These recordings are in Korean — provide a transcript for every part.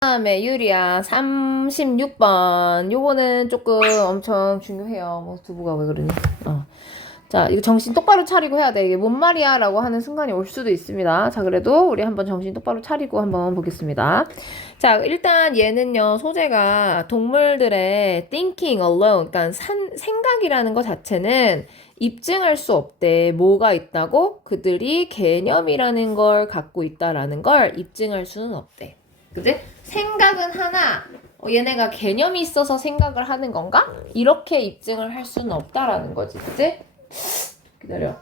다음에 유리야 36번. 요거는 조금 엄청 중요해요. 뭐 두부가 왜 그러니? 자, 이거 정신 똑바로 차리고 해야 돼. 이게 뭔 말이야? 라고 하는 순간이 올 수도 있습니다. 자, 그래도 우리 한번 정신 똑바로 차리고 한번 보겠습니다. 자, 일단 얘는요, 소재가 동물들의 thinking alone, 그러니까 생각이라는 것 자체는 입증할 수 없대. 뭐가 있다고? 그들이 개념이라는 걸 갖고 있다라는 걸 입증할 수는 없대. 그지? 생각은 하나, 얘네가 개념이 있어서 생각을 하는 건가? 이렇게 입증을 할 수는 없다라는 거지. 그지? 기다려.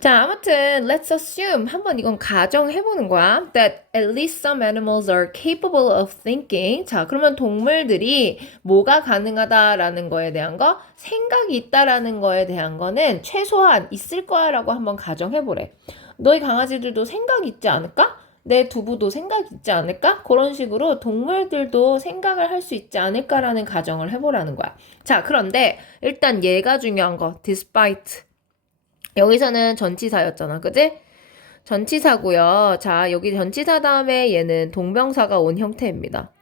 자, 아무튼 let's assume 한번 이건 가정해보는 거야. That at least some animals are capable of thinking. 자, 그러면 동물들이 뭐가 가능하다라는 거에 대한 거, 생각이 있다라는 거에 대한 거는 최소한 있을 거야라고 한번 가정해보래. 너희 강아지들도 생각이 있지 않을까? 내 두부도 생각이 있지 않을까? 그런 식으로 동물들도 생각을 할 수 있지 않을까라는 가정을 해보라는 거야. 자, 그런데 일단 얘가 중요한 거, despite. 여기서는 전치사였잖아, 그지? 전치사고요. 자, 여기 전치사 다음에 얘는 동명사가 온 형태입니다.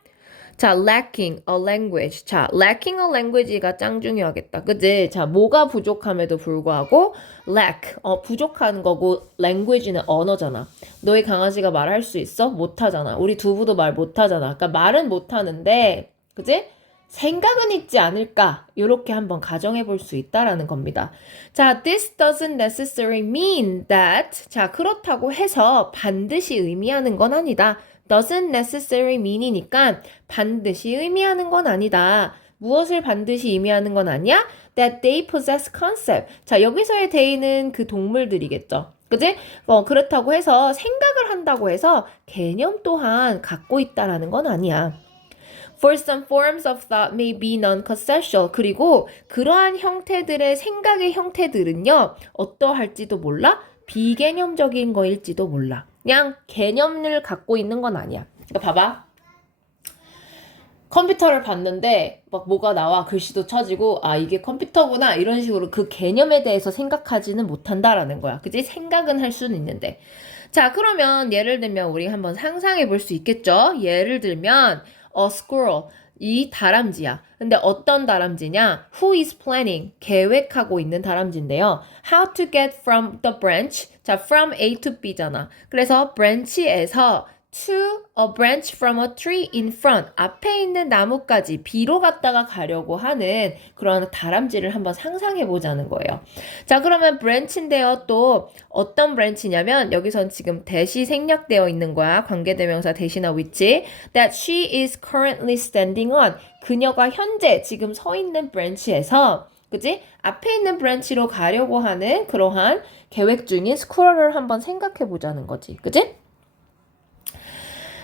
자, lacking a language. 자, lacking a language가 짱 중요하겠다. 그지? 자, 뭐가 부족함에도 불구하고 lack, 부족한 거고 language는 언어잖아. 너희 강아지가 말할 수 있어? 못하잖아. 우리 두부도 말 못하잖아. 그러니까 말은 못하는데, 그지? 생각은 있지 않을까? 이렇게 한번 가정해 볼 수 있다라는 겁니다. 자, this doesn't necessarily mean that. 자, 그렇다고 해서 반드시 의미하는 건 아니다. doesn't necessarily mean이니까 반드시 의미하는 건 아니다. 무엇을 반드시 의미하는 건 아니야? That they possess concept. 자, 여기서의 they는 그 동물들이겠죠. 그지? 그렇다고 해서 생각을 한다고 해서 개념 또한 갖고 있다라는 건 아니야. For some forms of thought may be non-conceptual. 그리고 그러한 형태들의 생각의 형태들은요, 어떠할지도 몰라? 비개념적인 거일지도 몰라. 그냥 개념을 갖고 있는 건 아니야. 그러니까 봐봐. 컴퓨터를 봤는데 막 뭐가 나와 글씨도 쳐지고 아 이게 컴퓨터구나 이런 식으로 그 개념에 대해서 생각하지는 못한다라는 거야. 그지? 생각은 할 수는 있는데. 자, 그러면 예를 들면 우리 한번 상상해 볼 수 있겠죠? 예를 들면 squirrel 이 다람쥐야. 근데 어떤 다람쥐냐? Who is planning? 계획하고 있는 다람쥐인데요. How to get from the branch? 자, from A to B잖아. 그래서 branch에서 to a branch from a tree in front. 앞에 있는 나무까지 B로 갔다가 가려고 하는 그런 다람쥐를 한번 상상해 보자는 거예요. 자, 그러면 branch인데요. 또 어떤 branch냐면 여기선 지금 대시 생략되어 있는 거야. 관계대명사 대시나 위치. That she is currently standing on. 그녀가 현재 지금 서 있는 branch에서 그지? 앞에 있는 브랜치로 가려고 하는 그러한 계획 중인 스쿼럴을 한번 생각해 보자는 거지. 그지?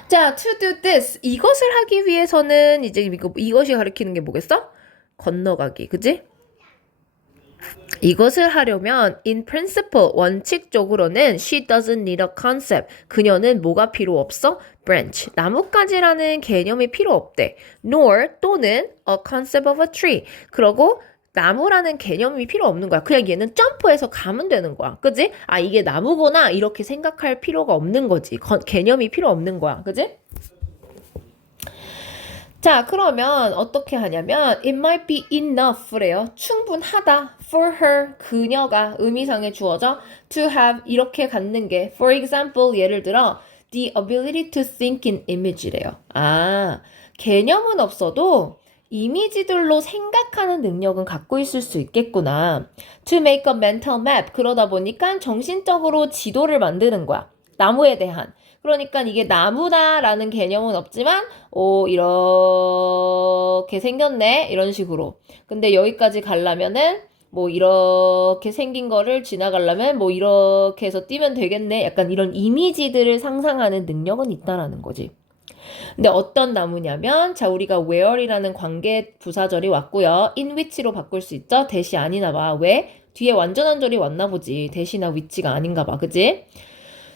자, to do this. 이것을 하기 위해서는 이제 이것이 가리키는 게 뭐겠어? 건너가기. 그지? 이것을 하려면 in principle 원칙적으로는 she doesn't need a concept. 그녀는 뭐가 필요 없어? branch. 나뭇가지라는 개념이 필요 없대. nor 또는 a concept of a tree. 그러고 나무라는 개념이 필요 없는 거야. 그냥 얘는 점프해서 가면 되는 거야. 그지? 아, 이게 나무구나. 이렇게 생각할 필요가 없는 거지. 개념이 필요 없는 거야. 그지? 자, 그러면 어떻게 하냐면 it might be enough래요. 충분하다. for her, 그녀가 의미상에 주어져 to have 이렇게 갖는 게 for example, 예를 들어 the ability to think in image래요. 아, 개념은 없어도 이미지들로 생각하는 능력은 갖고 있을 수 있겠구나. To make a mental map. 그러다 보니까 정신적으로 지도를 만드는 거야. 나무에 대한. 그러니까 이게 나무다라는 개념은 없지만 이렇게 생겼네 이런 식으로. 근데 여기까지 가려면은 뭐 이렇게 생긴 거를 지나가려면 뭐 이렇게 해서 뛰면 되겠네. 약간 이런 이미지들을 상상하는 능력은 있다라는 거지. 근데 어떤 나무냐면 자 우리가 where이라는 관계 부사절이 왔고요. in which로 바꿀 수 있죠. 대시 아니나 봐. 왜? 뒤에 완전한 절이 왔나 보지. 대시나 which가 아닌가 봐. 그지?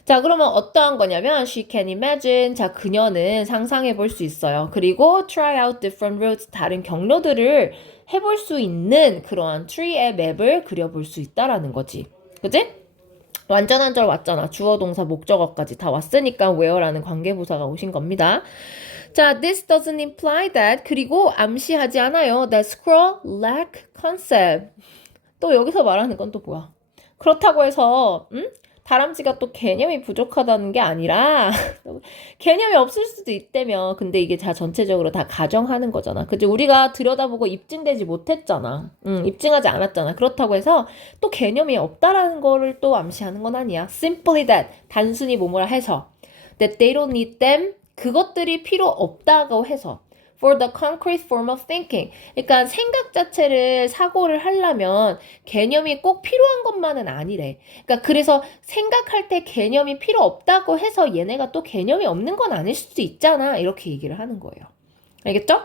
자, 그러면 어떠한 거냐면 she can imagine. 자, 그녀는 상상해 볼 수 있어요. 그리고 try out different routes. 다른 경로들을 해볼 수 있는 그러한 tree의 맵을 그려볼 수 있다라는 거지. 그지? 완전한절 왔잖아. 주어, 동사, 목적어까지 다 왔으니까 where라는 관계부사가 오신 겁니다. 자, this doesn't imply that. 그리고 암시하지 않아요. That squirrel lack concept. 또 여기서 말하는 건 또 뭐야? 그렇다고 해서 다람쥐가 또 개념이 부족하다는 게 아니라 개념이 없을 수도 있다며. 근데 이게 다 전체적으로 다 가정하는 거잖아. 그치? 우리가 들여다보고 입증되지 못했잖아. 입증하지 않았잖아. 그렇다고 해서 또 개념이 없다라는 거를 또 암시하는 건 아니야. Simply that. 단순히 뭐뭐라 해서. That they don't need them. 그것들이 필요 없다고 해서. For the concrete form of thinking. 그러니까 생각 자체를 사고를 하려면 개념이 꼭 필요한 것만은 아니래. 그러니까 그래서 생각할 때 개념이 필요 없다고 해서 얘네가 또 개념이 없는 건 아닐 수도 있잖아. 이렇게 얘기를 하는 거예요. 알겠죠?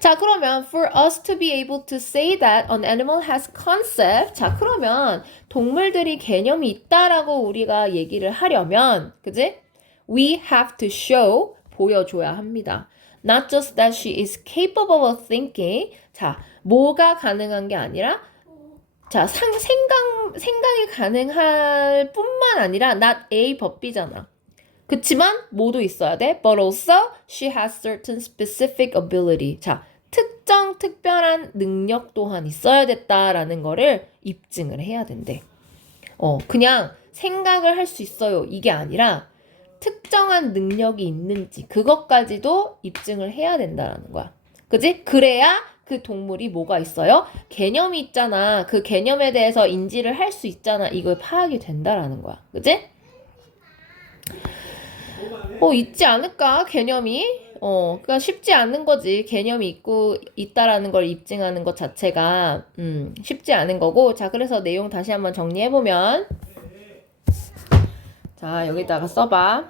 자, 그러면 for us to be able to say that an animal has concept. 자, 그러면 동물들이 개념이 있다라고 우리가 얘기를 하려면, 그지? We have to show, 보여줘야 합니다. Not just that she is capable of thinking. 자, 뭐가 가능한 게 아니라, 자, 생각이 가능할 뿐만 아니라, not A, but B잖아. 그치만, 뭐도 있어야 돼. But also, she has certain specific ability. 자, 특별한 능력 또한 있어야 됐다라는 거를 입증을 해야 된대. 그냥 생각을 할 수 있어요. 이게 아니라, 특정한 능력이 있는지 그것까지도 입증을 해야 된다는 거야. 그지? 그래야 그 동물이 뭐가 있어요? 개념이 있잖아. 그 개념에 대해서 인지를 할 수 있잖아. 이걸 파악이 된다라는 거야. 그지? 있지 않을까? 개념이? 그러니까 쉽지 않은 거지. 개념이 있다라는 걸 입증하는 것 자체가 쉽지 않은 거고. 자, 그래서 내용 다시 한번 정리해보면, 자, 여기다가 써봐.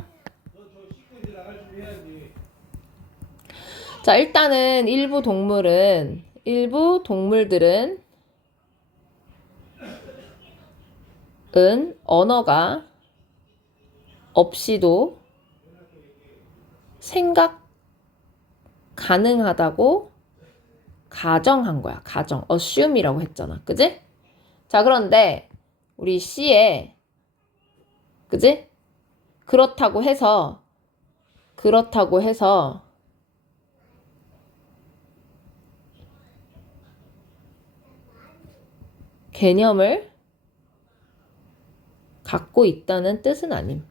자, 일단은 일부 동물들은 언어가 없이도 생각 가능하다고 가정한 거야. assume이라고 했잖아. 그지? 자, 그런데 우리 C에, 그지? 그렇다고 해서 개념을 갖고 있다는 뜻은 아님.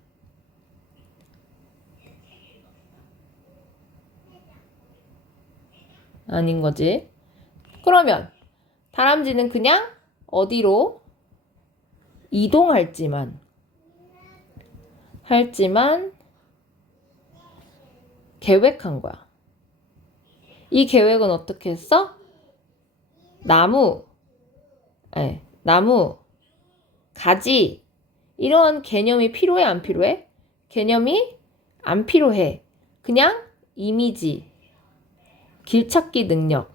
아닌 거지. 그러면 다람쥐는 그냥 어디로 이동할지만 계획한 거야. 이 계획은 어떻게 했어? 나무, 가지, 이런 개념이 필요해, 안 필요해? 개념이 안 필요해. 그냥 이미지, 길찾기 능력,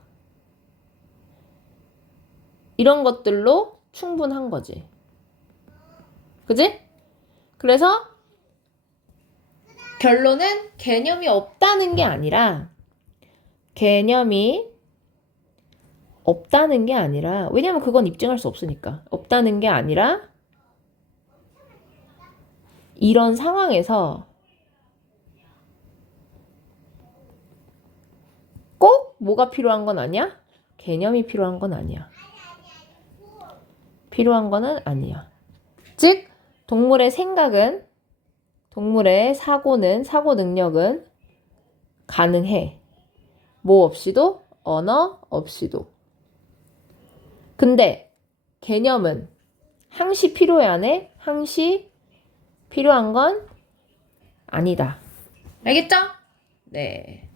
이런 것들로 충분한 거지. 그지? 그래서 결론은 개념이 없다는 게 아니라, 왜냐면 그건 입증할 수 없으니까. 없다는 게 아니라, 이런 상황에서 꼭 뭐가 필요한 건 아니야? 개념이 필요한 건 아니야. 필요한 거는 아니야. 즉, 동물의 사고 능력은 가능해. 뭐 없이도, 언어 없이도. 근데 개념은 항시 필요해, 안 해? 항시 필요한 건 아니다. 알겠죠? 네.